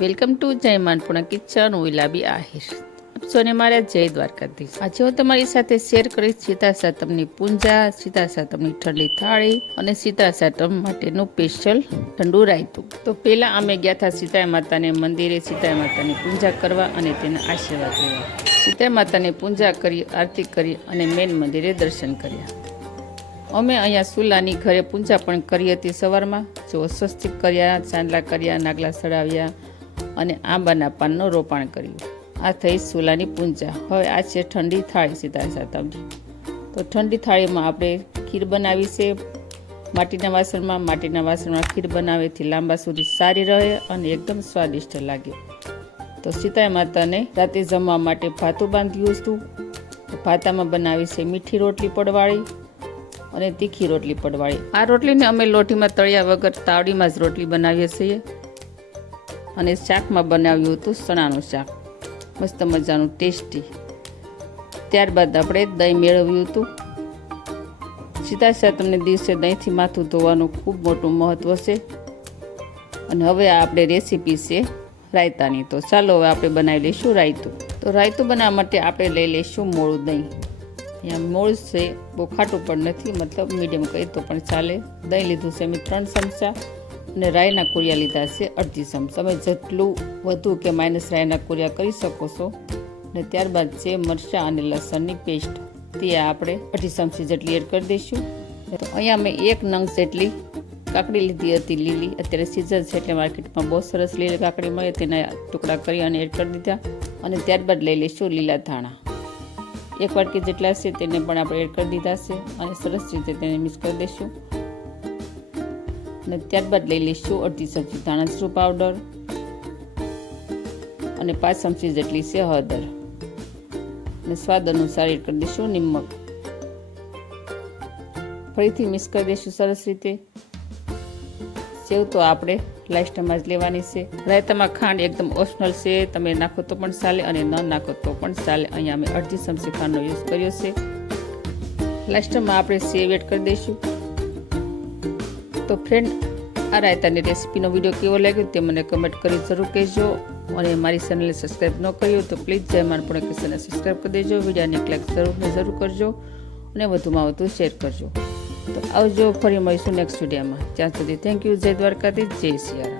Welcome to જય માનપુણા kitchen લાબી Ahir. સૌને મારા જય દ્વારકાધીશ. આજે હું તમારી સાથે શેર કરીશ સીતા સાતમની પૂંજા સીતા સાતમની ઠંડી થાળી અને સીતા સાતમ માટેનું સ્પેશિયલ ઠંડુ રાયતું. તો પહેલાં અમે ગયા હતા સીતા માતાને મંદિરે સીતા માતાની પૂજા કરવા અને તેના આશીર્વાદ લેવા. સીતા માતાની પૂજા કરી, આરતી કરી અને મેન મંદિરે દર્શન કર્યા. અમે અહીંયા સુલાની ઘરે પૂજા પણ કરી હતી સવારમાં. જો સ્વસ્તિક કર્યા ચાંદલા કર્યા, નાગલા સડાવ્યા અને આંબાના પાનનું રોપાણ કર્યું. આ થઈ સુલાની પૂંજા. હવે આ છે ઠંડી થાળી સીતા સાતમની તો ઠંડી થાળીમાં આપણે ખીર બનાવી છે. માટીના વાસણમાં માટીના વાસણમાં ખીર બનાવેથી લાંબા સુધી સારી રહે અને એકદમ સ્વાદિષ્ટ લાગે. તો સીતા માતાને રાતે જમવા માટે ભાતું બાંધ્યું હતું. ભાતામાં બનાવી છે મીઠી રોટલી પડવાળી અને તીખી રોટલી પડવાળી. આ રોટલીને અમે લોટીમાં તળ્યા વગર તાવડીમાં જ રોટલી બનાવીએ છીએ. અને શાકમાં બનાવ્યું હતું ચણાનું શાક. મસ્ત મજાનું ટેસ્ટી. ત્યારબાદ આપણે દહીં મેળવ્યું હતું. સીતા સાતમને દિવસે દહીંથી માથું ધોવાનું ખૂબ મોટું મહત્ત્વ છે. અને હવે આપણે રેસીપી છે રાયતાની. તો ચાલો હવે આપણે બનાવી લઈશું રાયતું. તો રાયતું બનાવવા માટે આપણે લઈ લઈશું મોળું દહીં. અહીંયા મોળ છે, બહુ ખાટું પણ નથી, મતલબ મીડિયમ કહી તો પણ ચાલે. દહીં લીધું છે મેં ત્રણ ચમચા. અને રાયના કુરિયા લીધા છે અડધી ચમચ. તમે જેટલું વધુ કે માઇનસ રાયના કુરિયા કરી શકો છો. અને ત્યારબાદ છે મરચાં અને લસણની પેસ્ટ. તે આપણે અઢી ચમચી જેટલી એડ કરી દઈશું. અહીંયા મેં એક નંગ જેટલી કાકડી લીધી હતી લીલી. અત્યારે સિઝન છે એટલે માર્કેટમાં બહુ સરસ લીલી કાકડી મળે. તેના ટુકડા કરી અને એડ કરી દીધા. અને ત્યારબાદ લઈ લઈશું લીલા ધાણા. એક વાટકી જેટલા છે તેને પણ આપણે એડ કરી દીધા છે. અને સરસ રીતે તેને મિક્સ કરી દઈશું. અને ત્યારબાદ લઈ લઈશું અડધી ચમચી ધાણાજીરું પાવડર અને પાંચ ચમચી જેટલી છે હળદર. અને સ્વાદ અનુસાર એડ કરી દઈશું નિમક. ફરીથી મિક્સ કરી દઈશું સરસ રીતે. સેવ તો આપણે લાસ્ટમાં જ લેવાની છે. રાયતામાં ખાંડ એકદમ ઓપ્શનલ છે. તમે નાખો તો પણ ચાલે અને ન નાખો તો પણ ચાલે. અહીંયા અમે અડધી ચમચી ખાંડનો યુઝ કર્યો છે. લાસ્ટમાં આપણે સેવ એડ કરી દઈશું. તો ફ્રેન્ડ આ રાયતાની રેસીપીનો વીડિયો કેવો લાગ્યો તે મને કમેન્ટ કરી જરૂર કહેજો. અને મારી ચેનલને સબસ્ક્રાઈબ ન કર્યો તો પ્લીઝ જય માનપુણે કિશનને સબસ્ક્રાઈબ કરી દેજો. વિડીયોને એક લાઈક જરૂર જરૂર કરજો. અને વધુમાં વધુ શેર કરજો. તો આવજો, ફરી મળીશું નેક્સ્ટ વિડીયોમાં ત્યાં સુધી થેન્ક યુ જય દ્વારકાથી જય સિયારામ.